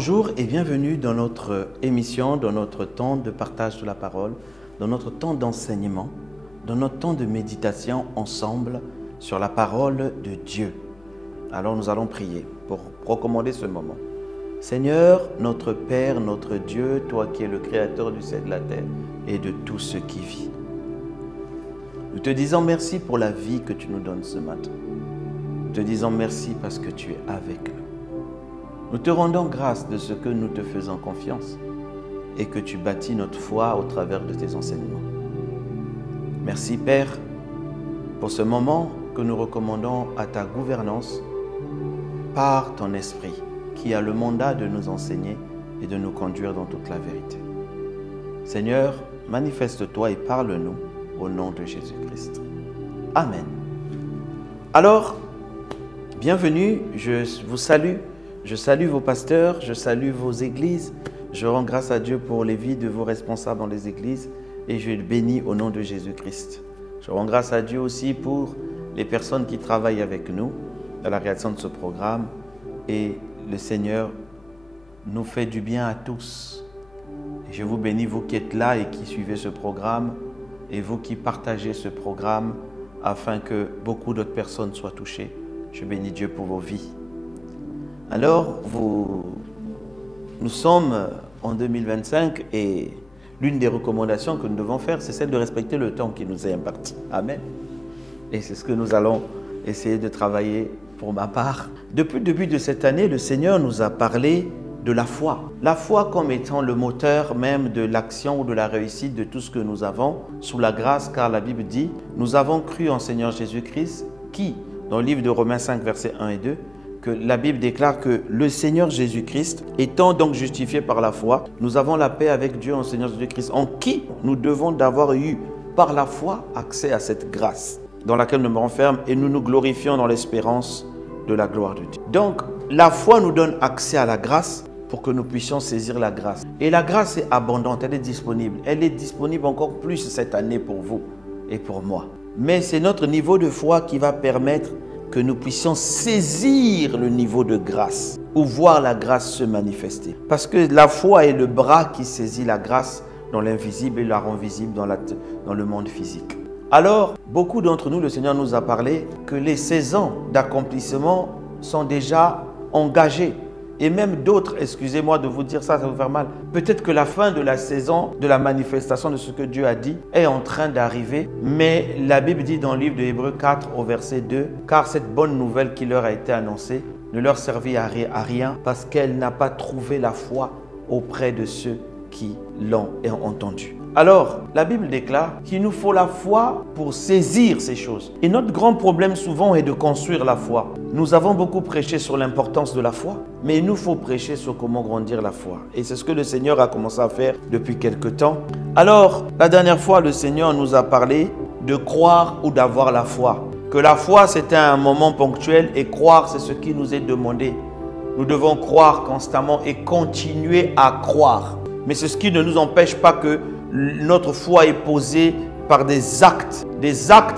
Bonjour et bienvenue dans notre émission, dans notre temps de partage de la parole, dans notre temps d'enseignement, dans notre temps de méditation ensemble sur la parole de Dieu. Alors nous allons prier pour recommander ce moment. Seigneur, notre Père, notre Dieu, toi qui es le Créateur du ciel et de la terre et de tout ce qui vit. Nous te disons merci pour la vie que tu nous donnes ce matin. Nous te disons merci parce que tu es avec nous. Nous te rendons grâce de ce que nous te faisons confiance et que tu bâtis notre foi au travers de tes enseignements. Merci Père pour ce moment que nous recommandons à ta gouvernance par ton esprit qui a le mandat de nous enseigner et de nous conduire dans toute la vérité. Seigneur, manifeste-toi et parle-nous au nom de Jésus-Christ. Amen. Alors, bienvenue, je vous salue. Je salue vos pasteurs, je salue vos églises. Je rends grâce à Dieu pour les vies de vos responsables dans les églises et je les bénis au nom de Jésus-Christ. Je rends grâce à Dieu aussi pour les personnes qui travaillent avec nous dans la réalisation de ce programme et le Seigneur nous fait du bien à tous. Et je vous bénis, vous qui êtes là et qui suivez ce programme et vous qui partagez ce programme afin que beaucoup d'autres personnes soient touchées. Je bénis Dieu pour vos vies. Alors, nous sommes en 2025 et l'une des recommandations que nous devons faire, c'est celle de respecter le temps qui nous est imparti. Amen. Et c'est ce que nous allons essayer de travailler pour ma part. Depuis le début de cette année, le Seigneur nous a parlé de la foi. La foi comme étant le moteur même de l'action ou de la réussite de tout ce que nous avons sous la grâce, car la Bible dit « Nous avons cru en Seigneur Jésus-Christ qui, dans le livre de Romains 5, versets 1 et 2, que la Bible déclare que le Seigneur Jésus-Christ, étant donc justifié par la foi, nous avons la paix avec Dieu en Seigneur Jésus-Christ, en qui nous devons d'avoir eu par la foi accès à cette grâce dans laquelle nous me renferme et nous nous glorifions dans l'espérance de la gloire de Dieu. Donc, la foi nous donne accès à la grâce pour que nous puissions saisir la grâce. Et la grâce est abondante, elle est disponible. Elle est disponible encore plus cette année pour vous et pour moi. Mais c'est notre niveau de foi qui va permettre que nous puissions saisir le niveau de grâce ou voir la grâce se manifester. Parce que la foi est le bras qui saisit la grâce dans l'invisible et la rend visible dans le monde physique. Alors, beaucoup d'entre nous, le Seigneur nous a parlé que les saisons d'accomplissement sont déjà engagées. Et même d'autres, excusez-moi de vous dire ça, ça va vous faire mal. Peut-être que la fin de la saison, de la manifestation de ce que Dieu a dit est en train d'arriver. Mais la Bible dit dans le livre de Hébreux 4 au verset 2, « Car cette bonne nouvelle qui leur a été annoncée ne leur servit à rien parce qu'elle n'a pas trouvé la foi auprès de ceux qui l'ont entendu. » Alors, la Bible déclare qu'il nous faut la foi pour saisir ces choses. Et notre grand problème souvent est de construire la foi. Nous avons beaucoup prêché sur l'importance de la foi, mais il nous faut prêcher sur comment grandir la foi. Et c'est ce que le Seigneur a commencé à faire depuis quelque temps. Alors, la dernière fois, le Seigneur nous a parlé de croire ou d'avoir la foi. Que la foi, c'était un moment ponctuel et croire, c'est ce qui nous est demandé. Nous devons croire constamment et continuer à croire. Mais c'est ce qui ne nous empêche pas que notre foi est posée par des actes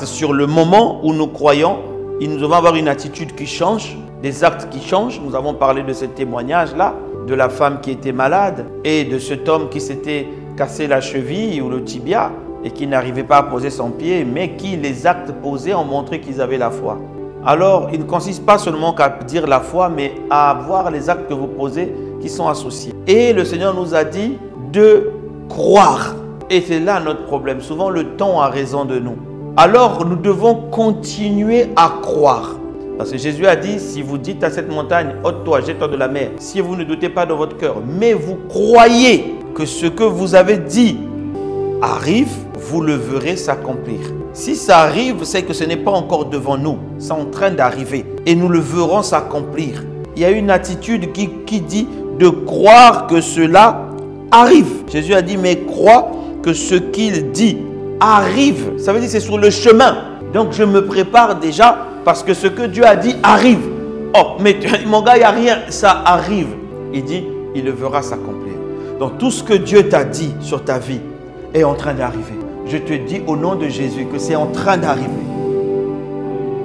sur le moment où nous croyons. Nous devons avoir une attitude qui change, des actes qui changent. Nous avons parlé de ce témoignage-là, de la femme qui était malade et de cet homme qui s'était cassé la cheville ou le tibia et qui n'arrivait pas à poser son pied, mais qui, les actes posés, ont montré qu'ils avaient la foi. Alors, il ne consiste pas seulement qu'à dire la foi, mais à voir les actes que vous posez qui sont associés. Et le Seigneur nous a dit de croire. Et c'est là notre problème. Souvent, le temps a raison de nous. Alors, nous devons continuer à croire. Parce que Jésus a dit, si vous dites à cette montagne, ôte-toi, jette-toi de la mer, si vous ne doutez pas dans votre cœur, mais vous croyez que ce que vous avez dit arrive, vous le verrez s'accomplir. Si ça arrive, c'est que ce n'est pas encore devant nous. C'est en train d'arriver. Et nous le verrons s'accomplir. Il y a une attitude qui dit de croire que cela arrive. Jésus a dit, mais crois que ce qu'il dit arrive. Ça veut dire que c'est sur le chemin. Donc je me prépare déjà parce que ce que Dieu a dit arrive. Oh, mais mon gars, il n'y a rien. Ça arrive. Il dit, il le verra s'accomplir. Donc tout ce que Dieu t'a dit sur ta vie est en train d'arriver. Je te dis au nom de Jésus que c'est en train d'arriver.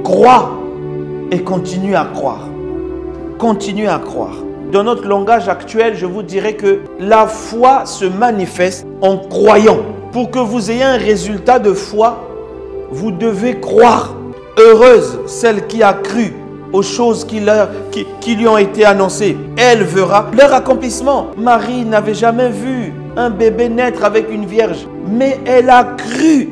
Crois et continue à croire. Continue à croire. Dans notre langage actuel, je vous dirais que la foi se manifeste en croyant. Pour que vous ayez un résultat de foi, vous devez croire. Heureuse celle qui a cru aux choses qui lui ont été annoncées. Elle verra leur accomplissement. Marie n'avait jamais vu un bébé naître avec une vierge, mais elle a cru.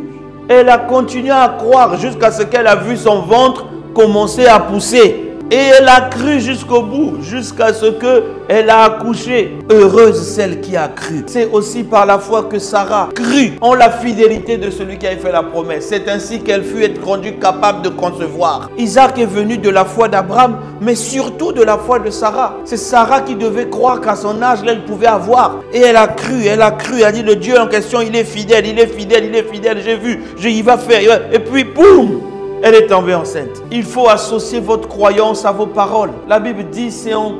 Elle a continué à croire jusqu'à ce qu'elle a vu son ventre commencer à pousser. Et elle a cru jusqu'au bout, jusqu'à ce qu'elle a accouché. Heureuse celle qui a cru. C'est aussi par la foi que Sarah crut en la fidélité de celui qui avait fait la promesse. C'est ainsi qu'elle fut rendue capable de concevoir. Isaac est venu de la foi d'Abraham, mais surtout de la foi de Sarah. C'est Sarah qui devait croire qu'à son âge, elle pouvait avoir. Et elle a cru, elle a dit le Dieu en question, il est fidèle, il est fidèle, il est fidèle. J'ai vu, il va faire. Et puis, boum! Elle est tombée enceinte. Il faut associer votre croyance à vos paroles. La Bible dit c'est en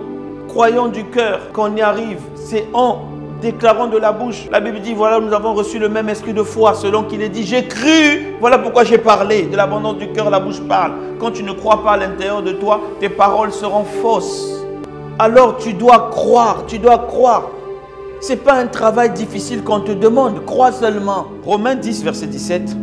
croyant du cœur qu'on y arrive. C'est en déclarant de la bouche. La Bible dit voilà, nous avons reçu le même esprit de foi selon qu'il est dit j'ai cru. Voilà pourquoi j'ai parlé. De l'abondance du cœur, la bouche parle. Quand tu ne crois pas à l'intérieur de toi, tes paroles seront fausses. Alors tu dois croire, tu dois croire. Ce n'est pas un travail difficile qu'on te demande. Crois seulement. Romains 10, verset 17.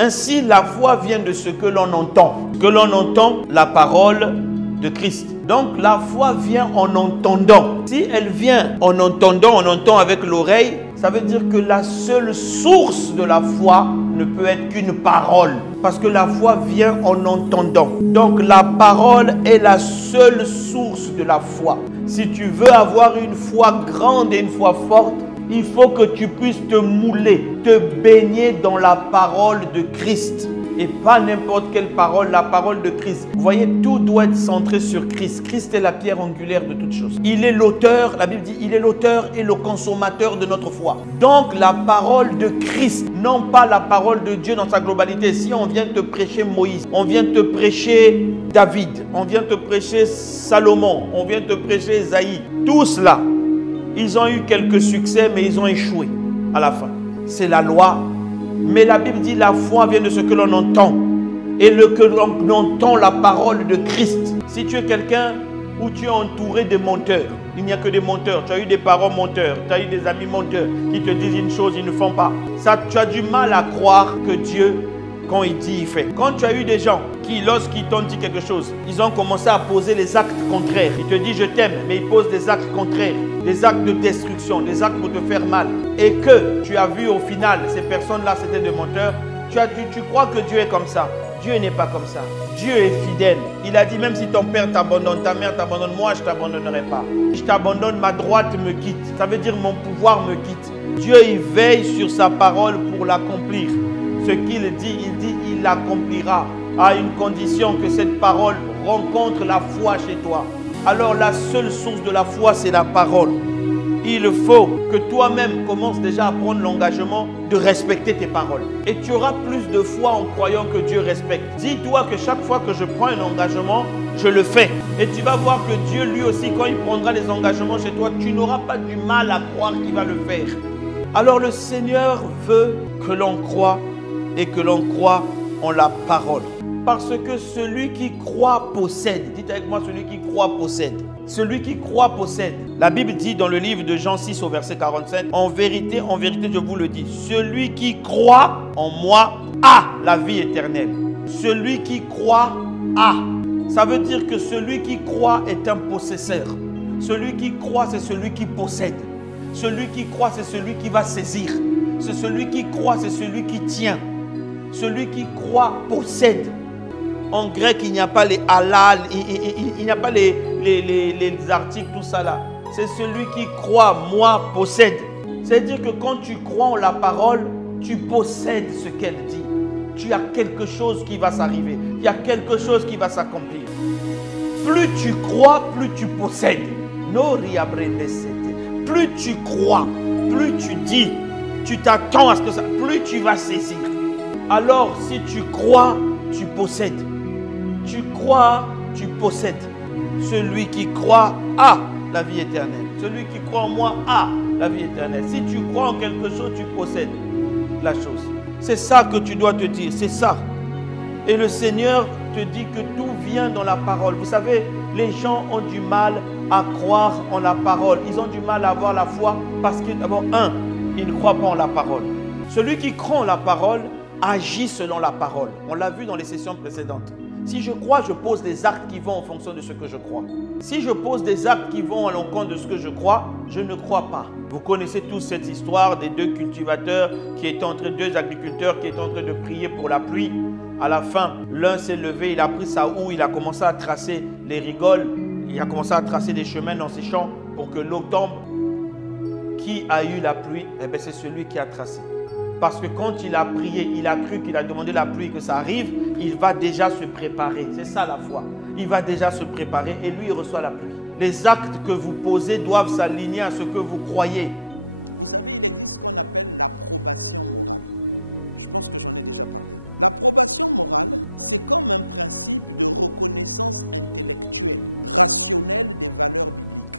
Ainsi, la foi vient de ce que l'on entend. Que l'on entend la parole de Christ. Donc, la foi vient en entendant. Si elle vient en entendant, on entend avec l'oreille, ça veut dire que la seule source de la foi ne peut être qu'une parole. Parce que la foi vient en entendant. Donc, la parole est la seule source de la foi. Si tu veux avoir une foi grande et une foi forte, il faut que tu puisses te mouler, te baigner dans la parole de Christ. Et pas n'importe quelle parole, la parole de Christ. Vous voyez, tout doit être centré sur Christ. Christ est la pierre angulaire de toutes choses. Il est l'auteur, la Bible dit, il est l'auteur et le consommateur de notre foi. Donc la parole de Christ, non pas la parole de Dieu dans sa globalité. Si on vient te prêcher Moïse, on vient te prêcher David, on vient te prêcher Salomon, on vient te prêcher Isaïe, tout cela, ils ont eu quelques succès, mais ils ont échoué à la fin. C'est la loi. Mais la Bible dit la foi vient de ce que l'on entend. Et que l'on entend la parole de Christ. Si tu es quelqu'un où tu es entouré de menteurs, il n'y a que des menteurs. Tu as eu des parents menteurs, tu as eu des amis menteurs qui te disent une chose, ils ne font pas. Ça, tu as du mal à croire que Dieu, quand il dit, il fait. Quand tu as eu des gens qui, lorsqu'ils t'ont dit quelque chose, ils ont commencé à poser les actes contraires. Ils te disent je t'aime, mais ils posent des actes contraires. Des actes de destruction, des actes pour te faire mal. Et que tu as vu au final, ces personnes-là, c'était des menteurs. Tu crois que Dieu est comme ça. Dieu n'est pas comme ça. Dieu est fidèle. Il a dit même si ton père t'abandonne, ta mère t'abandonne, moi je ne t'abandonnerai pas. Si je t'abandonne, ma droite me quitte. Ça veut dire mon pouvoir me quitte. Dieu, il veille sur sa parole pour l'accomplir. Ce qu'il dit, il l'accomplira. À une condition que cette parole rencontre la foi chez toi. Alors la seule source de la foi, c'est la parole. Il faut que toi-même commences déjà à prendre l'engagement de respecter tes paroles. Et tu auras plus de foi en croyant que Dieu respecte. Dis-toi que chaque fois que je prends un engagement, je le fais. Et tu vas voir que Dieu lui aussi, quand il prendra les engagements chez toi, tu n'auras pas du mal à croire qu'il va le faire. Alors le Seigneur veut que l'on croie et que l'on croit en la parole. Parce que celui qui croit possède. Dites avec moi, celui qui croit possède. Celui qui croit possède. La Bible dit dans le livre de Jean 6 au verset 47, en vérité, je vous le dis, celui qui croit en moi a la vie éternelle. Celui qui croit a. Ça veut dire que celui qui croit est un possesseur. Celui qui croit, c'est celui qui possède. Celui qui croit, c'est celui qui va saisir. C'est celui qui croit, c'est celui qui tient. Celui qui croit possède. En grec, il n'y a pas les halal, il n'y a pas les articles, tout ça là. C'est celui qui croit, moi, possède. C'est-à-dire que quand tu crois en la parole, tu possèdes ce qu'elle dit. Tu as quelque chose qui va s'arriver. Il y a quelque chose qui va s'accomplir. Plus tu crois, plus tu possèdes. Plus tu crois, plus tu dis, tu t'attends à ce que ça, plus tu vas saisir. Alors, si tu crois, tu possèdes. Tu crois, tu possèdes. Celui qui croit a la vie éternelle. Celui qui croit en moi a la vie éternelle. Si tu crois en quelque chose, tu possèdes la chose. C'est ça que tu dois te dire, c'est ça. Et le Seigneur te dit que tout vient dans la parole. Vous savez, les gens ont du mal à croire en la parole. Ils ont du mal à avoir la foi parce que d'abord, ils ne croient pas en la parole. Celui qui croit en la parole agit selon la parole. On l'a vu dans les sessions précédentes. Si je crois, je pose des actes qui vont en fonction de ce que je crois. Si je pose des actes qui vont à l'encontre de ce que je crois, je ne crois pas. Vous connaissez tous cette histoire des deux cultivateurs deux agriculteurs qui étaient en train de prier pour la pluie. À la fin, l'un s'est levé, il a pris sa houe, il a commencé à tracer les rigoles, il a commencé à tracer des chemins dans ses champs pour que l'eau tombe. Qui a eu la pluie? Eh bien, c'est celui qui a tracé. Parce que quand il a prié, il a cru qu'il a demandé la pluie, que ça arrive, il va déjà se préparer. C'est ça la foi. Il va déjà se préparer et lui, il reçoit la pluie. Les actes que vous posez doivent s'aligner à ce que vous croyez. Vous savez, il existe ce qu'on appelle l'approbation morale. Je pense que j'en ai déjà parlé. L'approbation morale, c'est comme un principe de reconnaissance intellectuelle, rationnelle des valeurs bibliques.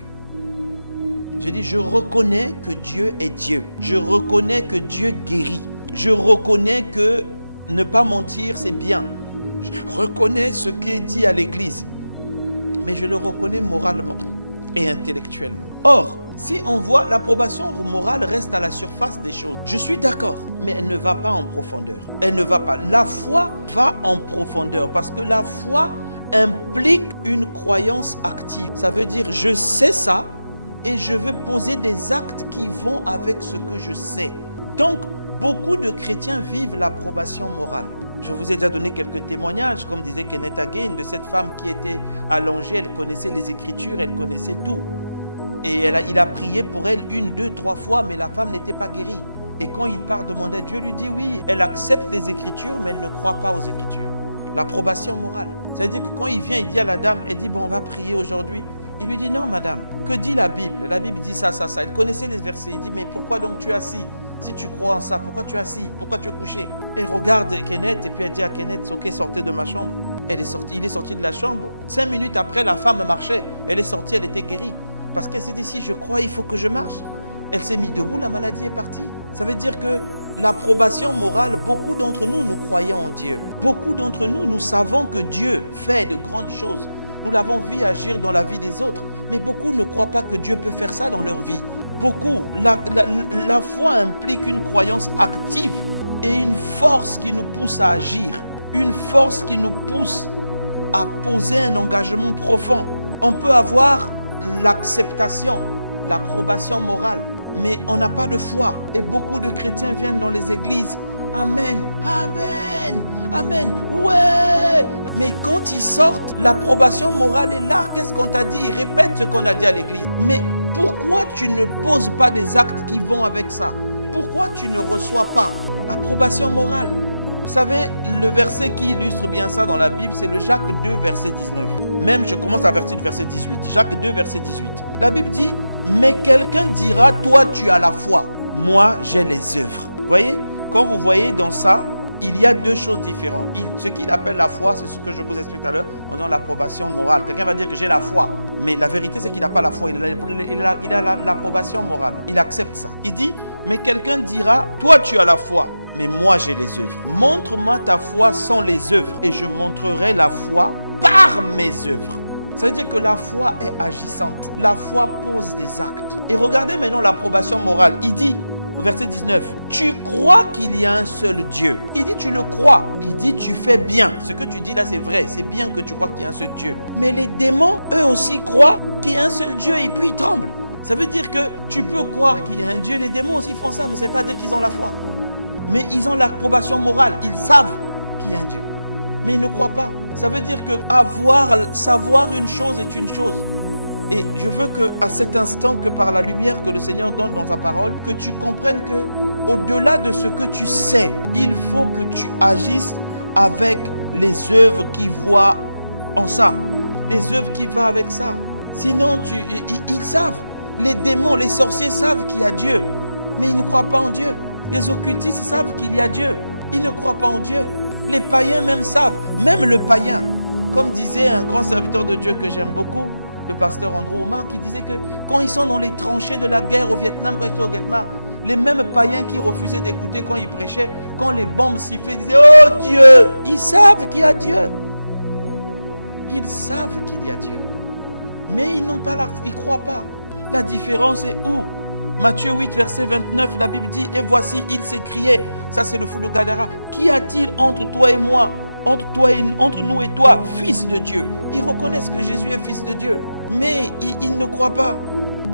Je dis, je reconnais que Dieu est Dieu. Je reconnais que Dieu guérit. Je reconnais que ne pas mentir, c'est bien. Je reconnais ce qui est dit à l'Église. Mais je le reconnais moralement et intellectuellement. Or, si on voit, l'approbation morale reste à la surface des choses. Je suis d'accord, mais elle ne va pas en profondeur. Elle ne va pas. La foi va en profondeur parce que la foi implique une croyance active. Ça veut dire, je sais ça, et je veux poser des actes qui vont avec ce que je sais. Donc, beaucoup de chrétiens vivent l'approbation morale. Je vous ai déjà donné quelques témoignages, comme disait Kenneth Hagin, de cette femme qui était allongée, elle connaissait les Écritures, elle connaissait tout. Et il a prié pour elle 1, 2, 3 fois, mais la femme n'était pas guérie. Et quand il part demander, Dieu lui dit oui, elle accepte les Écritures, mais elle ne croit pas aux Écritures. L'approbation morale. Ça veut dire que quand il vient, il dit à la dame, elle dit, bon, on va prier aujourd'hui. Il lui dit, non madame, que dit la Bible? La Bible dit ça, ça, ça. Elle connaissait les versets. Il dit, mais pourquoi donc tu es assis? Si tu crois en ça, pourquoi tu es assis? Pourquoi tu es couché? Elle regarde Kenneth et puis elle dit à Kenneth, ok, sortez de ma chambre. Il est sorti de la chambre. 5 minutes après, la femme marchait. Elle est sortie, elle était guérie. Parce qu'elle s'est dit, si je crois, il faut que je marche. Elle s'est mise debout, la maladie est partie. Ça veut dire que l'approbation morale, beaucoup d'entre nous, nous croyons en Dieu. Beaucoup d'entre nous, nous savons que Dieu fait de grandes choses. Nous l'avons vu agir dans la vie des autres. Mais beaucoup ne croient pas que Dieu peut faire ça dans leur vie. Beaucoup. La foi implique une croyance active et une force qui nous pousse à agir. Une force qui nous pousse à poser un engagement profond. On peut avoir l'acceptation, l'approbation morale, mais on n'a pas de foi. Et beaucoup de chrétiens viennent dans les églises. Amen, amen, amen, ouais. Mais quand ils sortent, l'approbation morale est là. Qu'est-ce qu'on t'a dit? Ils répètent ce qu'on a dit à l'église. Mais pourquoi tu ne poses pas des actes qui vont avec ça? Pourquoi tu ne reçois pas approbation morale? Vous savez, le verset qui illustre bien ça dans la Bible, c'est le Jacques 2, verset 19. Même, je commence à partir du verset 18. Jacques 2, verset 18. La Bible dit, mais quelqu'un dira, toi tu as la foi, moi j'ai les œuvres. Vous voyez? Quand vous voyez dans ça, il y a deux choses différentes. Ce qu'il appelle la foi, c'est ce que je vous explique tout à l'heure, en disant l'approbation morale. Quelqu'un va dire que j'ai la foi. Mais la vérité, c'est qu'il n'a pas la foi. Il a l'approbation morale. Il accepte ça. Il dit, mais quelqu'un dira, toi tu as la foi, mais moi j'ai les œuvres. Montre-moi ta foi sans les œuvres, et je montrerai la foi par mes œuvres. Ça veut dire que la foi est agissante. La foi pose des actes. Et regardez maintenant l'approbation morale. Il dit, au verset 19, tu crois qu'il y a un seul Dieu. Il dit, tu le crois. Il dit, tu fais bien. Ce que tu dis là, c'est vrai. C'est bien que tu crois qu'il y a un seul Dieu. Mais les démons, eux aussi, croient qu'il y a un seul Dieu et puis ils tremblent. Ça veut dire que tu peux croire qu'il y a un Dieu. Les démons aussi font ça, mais ça ne veut pas dire qu'ils ont la foi. Mais ils ont l'approbation morale. Ils savent qu'il y a un Dieu. Mais ils ne croient pas. Ça veut dire que savoir une chose est une chose. Et je veux qu'à cet instant, que par la lumière que le Seigneur donne dans sa parole, que tu comprennes que au-delà de ce que tu sais, il faut que tu agisses avec les œuvres qui voient en ça. Les œuvres qui vont avec ça. Sinon, ils savent. Les démons, les sorciers savent qu'il y a Dieu. Mais ils ne croient pas en Dieu. Les occultistes savent qu'il y a Dieu. Ils ne croient pas en Dieu. Les païens même savent. Même le païen. Comme disait un grand serviteur de Dieu que j'aime beaucoup, le pasteur Andrew Omar, qui disait que quand ils sont dans les tranchées de la guerre au Vietnam, quand ils étaient au Vietnam, les mêmes païens qui refusaient d'écouter quand ils prêchaient, quand les bombes sifflaient, ils disaient « Oh Dieu !» Ils savent qu'il y a Dieu. Ils savent qu'il y a Dieu. mais ils n'ont pas la foi, ils ne croient pas. La différence est où? Matthieu 8, verset 29, la Bible dit, et voici, il s'écriait, ça c'est le fou de Gadara, qu'y a-t-il entre toi et moi, entre nous et toi, fils de Dieu? Ils reconnaissent que Jésus est fils de Dieu, mais ils ne croient pas.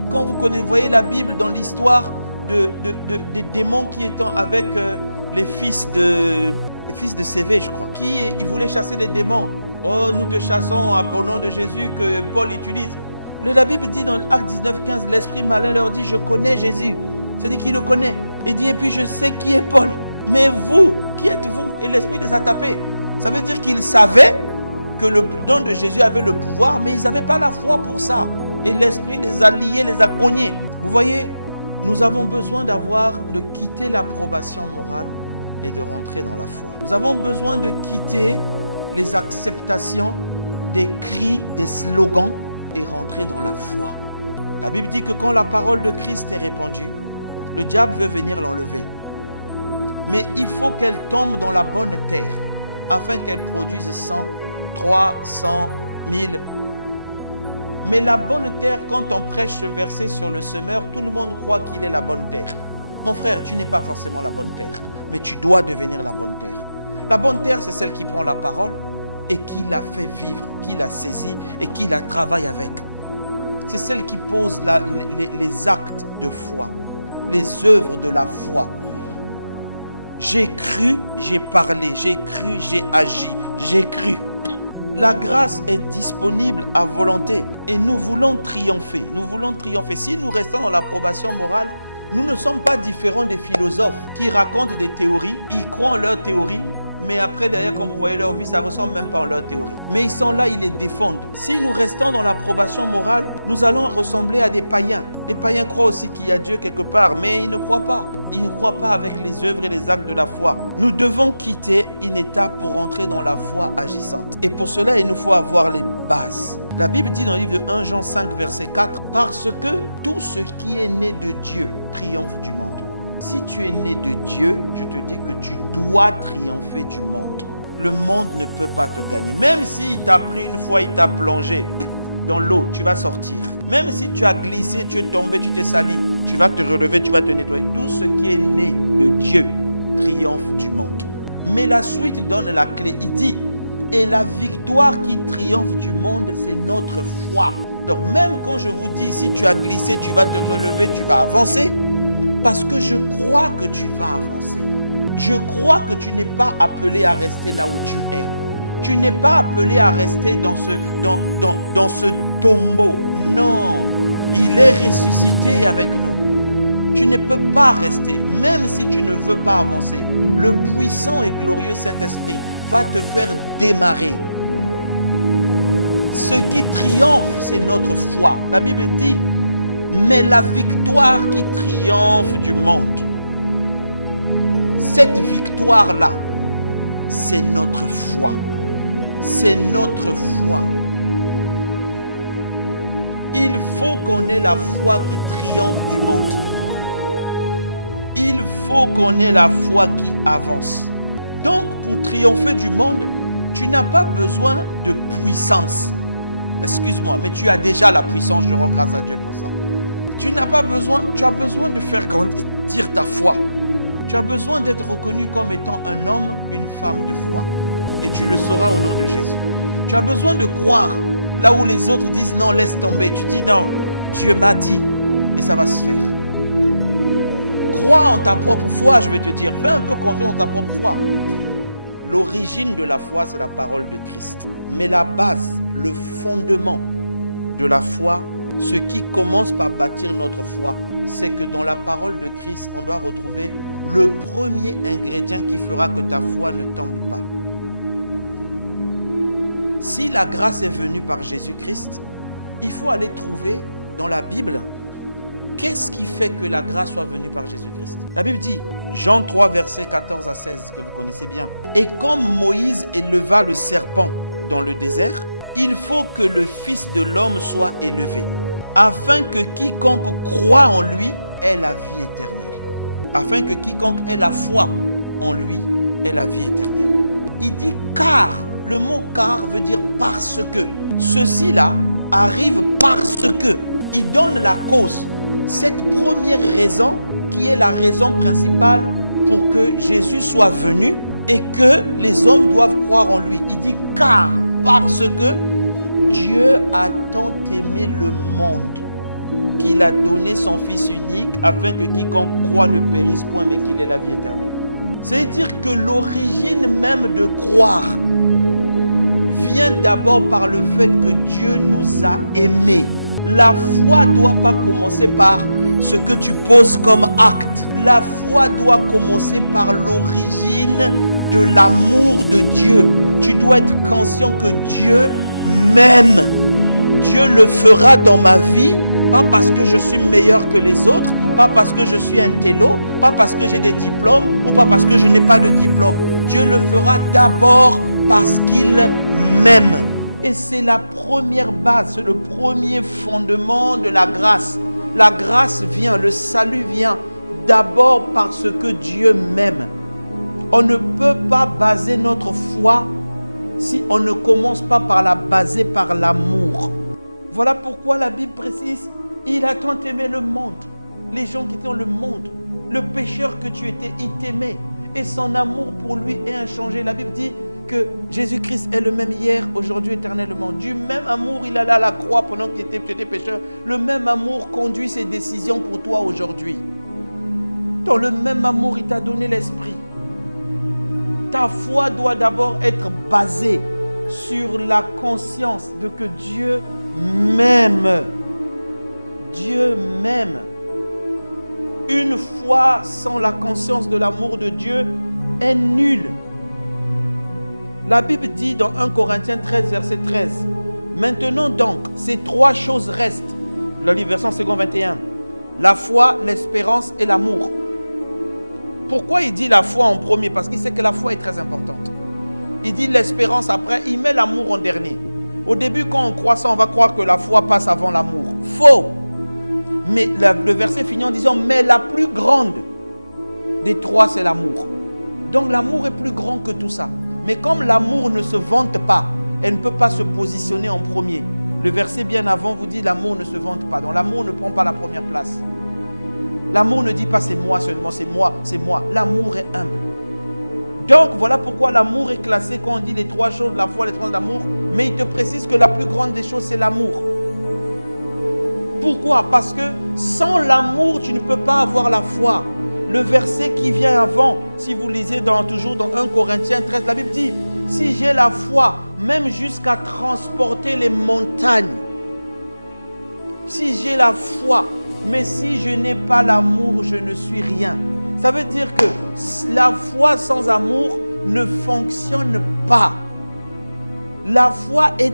Quand vous voyez la Bible dans l'histoire des démons qui étaient avec les fils de CV, je crois, ils voulaient chasser les démons. Oh, nous te chassons au nom de Jésus que Paul utilise. La Bible dit dans Acte 19, 15, l'esprit malin leur dit, je connais Jésus. C'est-à-dire qu'il le connaît. Il dit, et puis je sais qui est Paul. Mais vous, qui êtes-vous? Et l'esprit les a tapés. Ça veut dire qu'ils savaient que le don de Jésus avait le pouvoir, mais ils n'avaient pas la foi pour ça. Et l'esprit les a liés, les a cognés. Vous voyez, nous avons besoin de quitter l'approbation morale et de rentrer dans la foi. Nous avons besoin de quitter les acceptations des cris, des slogans et rentrer dans la foi. La Bible dit que quand la parole de Christ est répandue, le diable veut venir l'enlever. Mais il faut qu'elle tombe dans la bonne terre afin qu'elle produise 100, 300, 1000. Mais la bonne terre, quand on prêche ce verset sur le semeur, tout le monde croit qu'il est la bonne terre. Mon frère, tu n'es pas forcément la bonne terre, mais tu dois devenir la bonne terre. La bonne terre, c'est celle qui prend la parole et qui la fait vivre, qui la saisit et qui la travaille avec. C'est celle qui pose les actes de foi, les œuvres de la foi. J'ai cru, j'ai parlé, j'ai cru, j'ai agi, j'ai cru. La grâce est disponible à volonté et nous voulons triompher. Nous voulons triompher. Si nous restons dans l'approbation morale, nous ne sommes pas différents des philosophes qui racontent des théories, ils croient en leurs théories, mais après derrière quand vous voyez leur vie, ça ne ressemble même pas à leur théorie. Mais ils sont là, ils les défendent. Si nous restons dans l'approbation morale, nous allons ressembler à des païens. Les païens croient aussi qu'il y a Dieu quelque part, mais ils ne croient pas. Ils ne croient pas avec les œuvres et les actes de la foi. Nous devons quitter une étape pour rentrer dans la foi agissante. Et pour cela, il nous faut avoir les bases. La Bible dit dans le livre de 1 Jean 5, verset 4, « Parce que tout ce qui est né de Dieu triomphe du monde. » Si tu es né de Dieu, je te dis que tu dois triompher du monde. Le monde ne peut pas te gagner. Même s'il t'a pris une fois, il t'a plongé dans l'eau, tu vas sortir. Même si tu as glissé, tu es tombé, tu t'es sali, tu vas te relever, tu vas te nettoyer. Tout ce qui est né de Dieu triomphe du monde. Mais la suite donne la clé. Il dit, et la victoire qui triomphe du monde, c'est notre foi. Donc même quand je vous dis, si tu as glissé, tu vas te relever, tu vas avancer, parce que je crois que tu vas avancer. Je crois que tu n'es pas appelé à rester là où tu es. Tu n'es pas appelé à rester dans ce tombeau. Non, il est ressuscité avec nous. Tu ne peux pas rester, même si tu ne veux pas avancer. Le puissant et glorieux Saint-Esprit va te faire démarrer. Ce qui triomphe, c'est notre foi. La Bible dit, mais la victoire qui triomphe du monde, cette victoire-là, c'est notre foi. C'est notre foi. Il faut qu'on ait la foi qui triomphe du monde. Il faut qu'on ait la foi qui avance. Donc, pour triompher du monde, tu n'as pas besoin de puissance. Excuse-moi, mais tu as déjà la puissance, je rends grâce à Dieu pour ça. Tu n'as pas besoin, tu as besoin de faire grandir ta foi. Tu as besoin d'être reconnu comme étant un homme, une femme de foi. Et tu le sauras au nom de Jésus. Tu as besoin de croire là où les autres disent non, laisse tomber. Tu dis non, Dieu m'a dit et ça va se faire. Crois en ta propre foi, je vais te dire. Fais un peu confiance en ta propre foi. L'origine de la foi, c'est la parole de Christ. Mais la base, le fondement de la foi, ce qui commence par bâtir notre foi, c'est que dans la parole de Christ, on doit retrouver le premier ingrédient qui fera que ta foi ne tombe pas. Si la grâce est venue par Jésus-Christ, il faut aller trouver dans la Bible qu'est-ce qui fait que la grâce soit venue par Jésus-Christ. La Bible dit, Jean 3, versets 14 à 16, que vous connaissez bien. Et comme Moïse éleva le serpent dans le désert, il faut que le Fils de l'homme soit élevé, afin que quiconque croit en lui ait la vie éternelle. Afin que quiconque ait la foi en lui ait la vie éternelle. Il dit car, le mot car veut dire parce que. Ceci-là arrive parce que. Il donne la cause. Cette première raison qui est la raison principale pour que Jésus soit venu et que les hommes doivent croire en lui. Il dit car, parce que Dieu a tant aimé le monde qu'il a donné son Fils unique afin que quiconque croit ne périsse point mais qu'il ait la vie éternelle. C'est-à-dire que l'origine même de croire vient d'abord par le fait que Dieu nous a aimés. La foi ne doit pas commencer par ce que tu poses comme acte. La foi doit commencer par l'origine de l'amour de Dieu. Tu dois être conscient que Dieu m'aime. Dieu le fera dans ma vie, pas parce que je suis meilleur que les autres, pas parce que je suis un télo, pas parce que j'ai des diplômes ou pas parce que je n'ai pas de diplôme. Dieu le fera d'abord parce qu'il m'aime. Et c'est la première base, c'est le premier fondement de la grâce. La grâce vient, le salut vient d'abord parce que Dieu m'aime. On ne peut pas baser notre foi si on ne commence pas par la baser par l'amour. Voilà pourquoi la Bible précise, il a tant aimé le monde. Les gens qui étaient dans le monde, le pécheur que tu étais, il t'aimait. Et son amour pour lui est inchangé. La Bible dit que Jésus-Christ est le même hier, aujourd'hui, éternellement. Du même amour, il allait à la croix pendant que tu étais pécheur. Le même amour conduit ses décisions pour toi aujourd'hui. Dans le même amour, il t'a donné l'esprit. Ta foi doit d'abord être basée sur la conscience de que Dieu m'aime. Dieu m'aime. Une foi sans la conscience de l'amour de Dieu est nulle. La Bible dit dans 1 Corinthiens 13, verset 13, « Maintenant donc, ces trois choses restent. » Le livre verset 21. La foi, l'espérance et l'amour. Pourquoi il dit la foi en premier? Parce qu'il sait que la foi est très importante. Il dit l'espérance après, il met l'amour en dernier. Au début, quand on croit ça, on va croire que la foi passe avant l'amour. Faux! Mais le verset finit en disant, mais la plus grande des trois, c'est l'amour. Donc l'amour est plus grand que tout ça. Mais comme l'amour ne se vante pas, elle ne peut pas se positionner en premier. Le verset bien avant vous dit, l'amour ne se vante pas. Donc l'amour ne prend pas la première place. L'amour ne dit pas c'est moi seulement, c'est moi, c'est moi. L'amour est humble. Donc voilà pourquoi l'amour est classé quand on dit les trois choses, la foi, les trois d'amour. Mais il te précise que la plus grande des choses, c'est l'amour. Pourquoi? Parce que sans l'amour, tu ne peux pas avoir la foi. Le verset qui vient avant, si vous lisez toujours dans 1 Corinthiens 13, la Bible dit, si j'ai la foi, même jusqu'à transporter les montagnes, si j'ai la foi, mais si je n'ai pas l'amour, je ne suis rien. Ça veut dire que la foi sans amour ne fonctionne pas. La foi est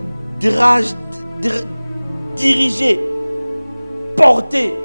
dirigée, portée,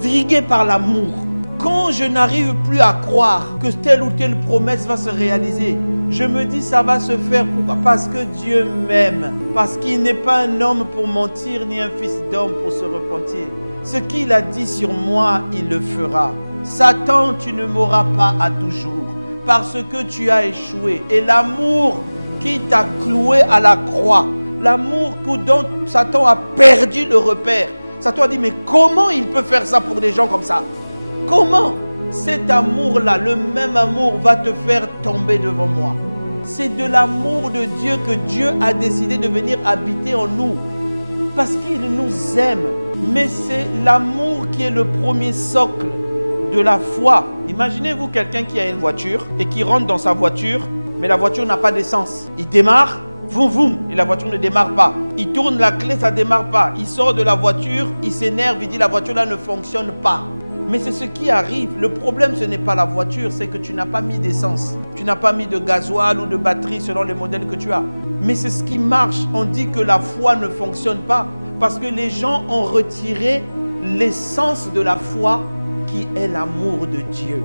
diriguée par l'amour. Quand je n'arrive plus à croire que telle ou telle promesse va se réaliser, je me dis ça va se faire. Pourquoi? Parce que Dieu m'aime. Parce qu'il n'est pas un homme pour mentir, ni un fils d'homme pour se repentir. Ce qu'il a dit sur moi, il le fera. Satan, tu ne m'auras pas à toujours, parce que tu as échoué. Et l'amour qui t'a cloué à la croix, l'amour dont Satan a perdu le repère. Satan a dit, mais comment il peut faire ça pour des gens comme ça? Comment? Cet amour-là, le même amour va te faire tomber devant moi. C'est de l'amour de Dieu que Dieu a décidé de venir habiter en nous. Parce qu'il nous aime. Mais c'est l'amour qui est le premier socle de la foi. Imaginez-vous quelqu'un qui a une voiture et qui rentre dans sa voiture, mais la voiture n'a pas d'essence. Il démarre, voum voum, et la voiture ne démarre pas. Il tourne la clé, ça ne démarre pas. Il sort de la voiture, il s'énerve, il dit la voiture là ne fonctionne pas. Mais c'est ce qui arrive. Le problème, ce n'est pas la voiture, c'est que tu n'as pas mis d'essence. Tu n'as pas mis de gasoil ou de batterie selon les modèles que tu as. Mais c'est ce qui marche. On dit que la foi ne fonctionne pas parce que les gens ont retiré l'essence de la foi qui est l'amour de Dieu.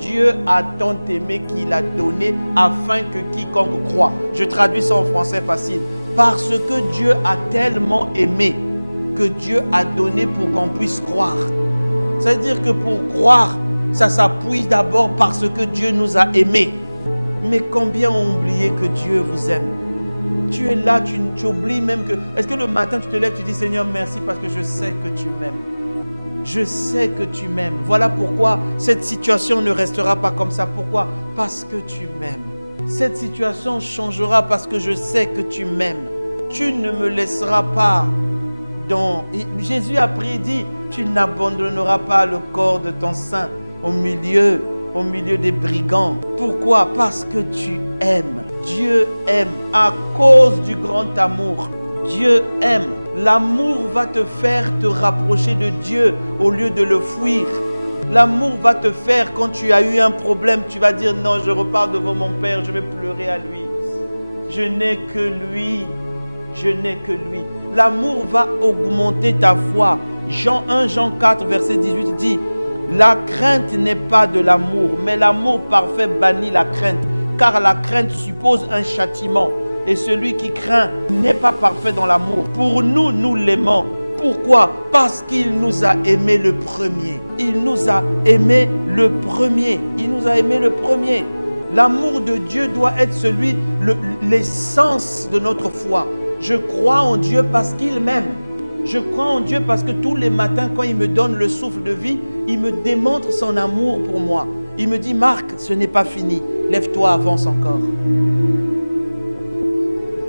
Dieu a tant aimé qu'il a donné afin que quiconque croit. Je traduis ça en français facile. Parce que Dieu a tellement aimé que Dieu a donné pour qu'on puisse croire. C'est-à-dire que pour croire, ça s'appuie d'abord parce que Dieu nous a aimés. Mais combien ont oublié que Dieu vous aime? Tu es là, tu oublies même que... Est-ce que le matin, tu te lèves, tu dis, Seigneur, merci parce que je sais que tu m'aimes. Je sais que tu m'aimes. Voilà pourquoi cette situation ne restera pas comme ça. Pourquoi? Parce que tu m'aimes. Cette situation changera parce que je sais que tu m'aimes. Tu ne me laisseras pas dans... Jésus a prié, dit, tu n'abandonneras pas le corps de ton saint au milieu des brigands. Pourquoi? Parce que tu aimes. Dieu aime à cause du grand amour. Dieu aime. L'amour va te faire te rapprocher de Dieu au lieu de le fuir. L'amour va te faire, quand tu as eu un problème, tu vas dire non, je repars devant mon Père, je vais pleurer à lui. Je n'ai que lui. Je n'ai que lui. L'amour va augmenter ta foi. 1 Jean 4, verset 18 dit, la crainte n'est pas de l'amour, mais l'amour parfait bannit la crainte, car la crainte suppose un châtiment. Et celui qui craint n'est pas parfait dans l'amour. Pour nous, nous l'aimons. Pourquoi? Parce qu'il nous a aimés le premier. Il nous a aimés le premier. Il nous a aimés le premier. L'amour de Dieu doit être l'essence de notre foi. Je crois en Dieu parce qu'il m'aime. Je crois en Dieu parce que tous les matins, quand il me donne le souffle de vie, il me démontre son amour pour moi. Il me dit, Marc, ce n'est pas fini. Lève-toi, avance encore.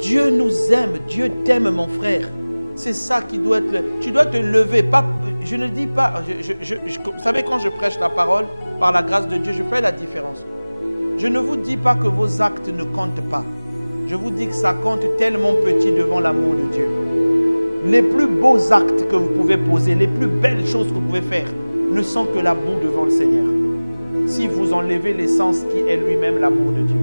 Dieu nous aime. Dieu t'aime, mon frère. C'est ça qui doit être... Tu dois te lever. Pas, je ne dis pas... vous savez, quand je prêche la parole, par la grâce de Dieu, je fais la différence. Je ne vous dis pas que vos actes ne comptent pas. Je vous dis que ça compte tellement petit devant l'amour de Dieu. Les plus beaux actes que vous pouvez poser, les plus belles choses que vous pouvez faire, ne sont que la boue devant le Seigneur. Si vous enlevez l'essence qui est lui-même l'amour de Dieu.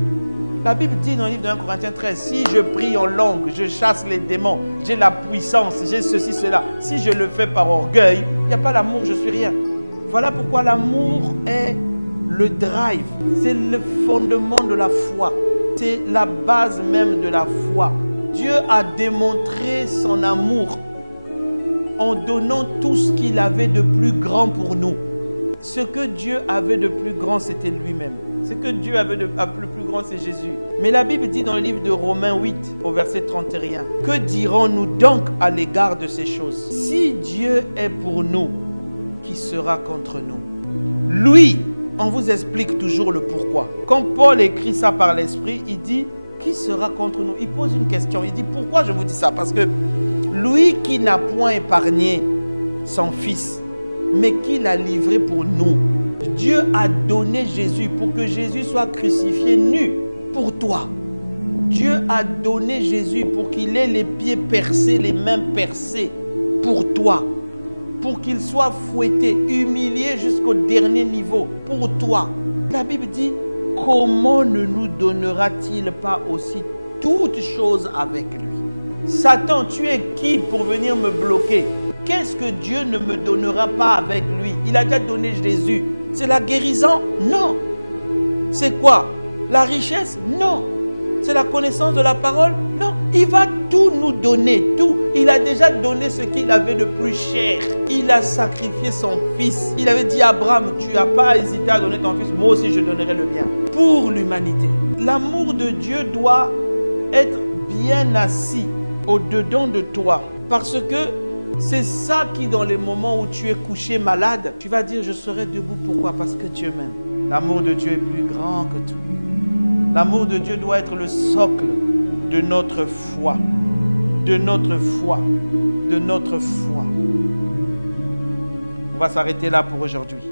La Bible dit dans le livre de 1 Corinthiens 13, si je prie en langue, je chasse les démons, j'ai la puissance, j'ai ceci, cela. Si je le fais par orgueil, il n'y a pas l'amour, je suis rien. Voilà pourquoi l'amour est le drive. C'est le fondement de la foi. C'est la base même de la foi. Dieu a démontré son amour en donnant tout ce qu'il avait de plus grand pour nous. Ce que Dieu avait de plus grand, c'était lui-même. Ce que Dieu avait de plus grand, c'est Jésus. Mais la Bible dit dans le livre de Romains 8, au verset 31, « Que dirons-nous donc à l'égard de ces choses? Si Dieu est pour nous, qui sera contre nous? » Lui, on vous explique toujours le pourquoi. Quand Paul écrit ça par l'Esprit, il dit, qui sera contre nous? Il pose une question. Il dit, pourquoi je vous dis ça? Parce que lui qui n'a point épargné son Fils, mais qui l'a livré pour nous. Dieu a donné Jésus pour que Jésus soit crucifié nu pour toi. Dieu a donné Jésus pour qu'il ait les pieds percés, les mains percées pour toi. Pour qu'il soit fouetté, humilié jusqu'au dernier niveau pour toi. La Bible dit, comment ne nous donnera-t-il pas aussi toutes choses avec lui? Satan, tu es qui pour venir me bloquer? Qu'est-ce que Dieu ne me donnera pas avec lui? Il a déjà donné Jésus. C'est la guérison? Non. C'est quoi? La richesse? Non. C'est la connaissance de la parole? Non. Il va tout nous donner, tout. Il a déjà donné ce qu'il avait de plus cher. Il a sacrifié son fils. Il avait dit à Abraham, tu n'as pas hésité à donner ton fils, moi aussi je donnerai le mien. Pour l'humanité. L'amour de Dieu doit être bien assis au-dedans de toi. Parce que c'est ça qui, dans les moments où tu es couché malade, tu vas dire, je serai debout. Pourquoi? Parce que Dieu m'aime. L'amour de Dieu est plus grand que tout. L'amour de Dieu doit être le socle de notre foi. De notre foi. De notre foi. On va s'arrêter là pour aujourd'hui.